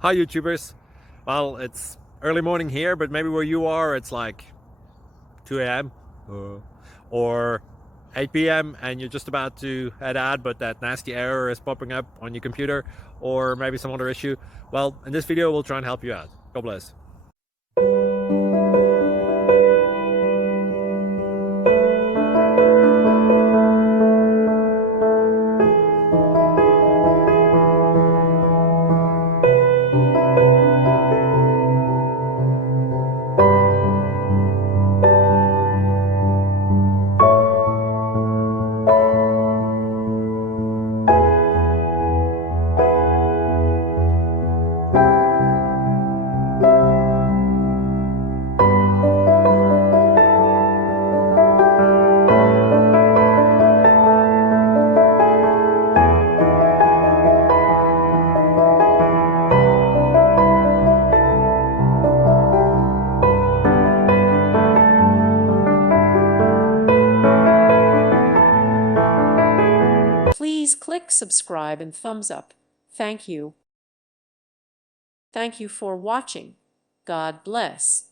Hi YouTubers. Well, it's early morning here, but maybe where you are it's like 2 a.m. or 8 p.m. and you're just about to head out, but that nasty error is popping up on your computer, or maybe some other issue. Well, in this video we'll try and help you out. God bless. Please click subscribe and thumbs up. Thank you. Thank you for watching. God bless.